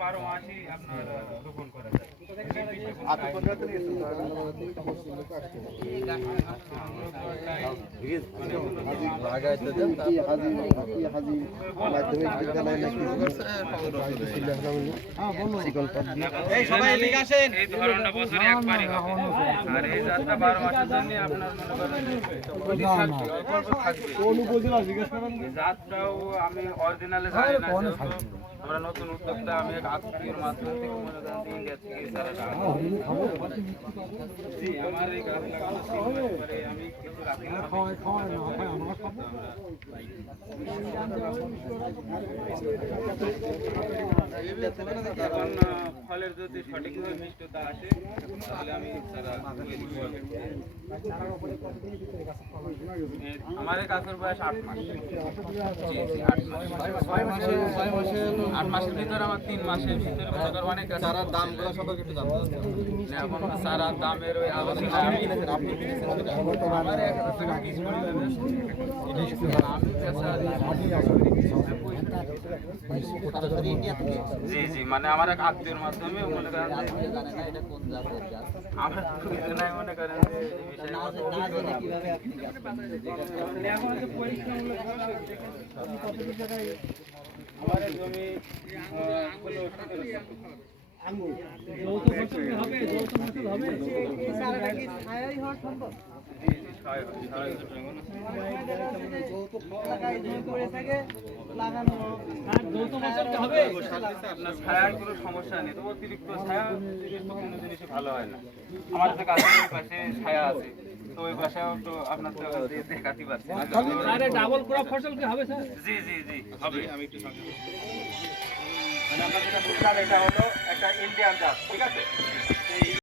বারো মাসই আপনার রোপণ করা যায়। এই সবাই এদিকে আসেন। এই ধরনটা বছরে একবারই হবে। আর এই জাতটা বারো মাসের জন্য আপনার মনে করেন থাকবে এই জাতটাও আমি অরিজিনালে জানি না আমরা নতুন উদ্যোক্তা আমি এক আত্মীয়র মাধ্যমে থেকে অনুদান যে ইন্ডিয়া থেকে। জি, আমার এই গাছ লাগানো পরে আমি কিছু রাখি না। এখন ফলের যদি সঠিকভাবে মিষ্টতা আসে তাহলে আমি এই গাছের বয়স আট মাস। আট মাসের ভিতরে আমার তিন মাসের ভিতরে অনেক চারার দামগুলো সম্পর্কে একটু জানতে এখন চারার দামের ওই আলোচনা আমি আমার এক হাজার টাকা পিস করে দেবে। আমি সরাসরি ইন্ডিয়া থেকে জি জি মানে আমার এক আত্মীয়র মাধ্যমে মনে করেন আমার মনে করেন যে এই বিষয়ে না কত জেনে- না অভিজ্ঞতা। জেনে কীভাবে আপনি গাছ পাবেন যে গাছ আমার এই জমি আহ, হলো সতেরো শতক। কোনো সমস্যা নেই আমার তো গাছের পাশে ছায়া আছে তো ওই পাশেও তো আপনার পাচ্ছি ডাবল ফসল কি হবে স্যার জি জি জি হবে এটা হলো একটা ইন্ডিয়ান জাত, ঠিক আছে?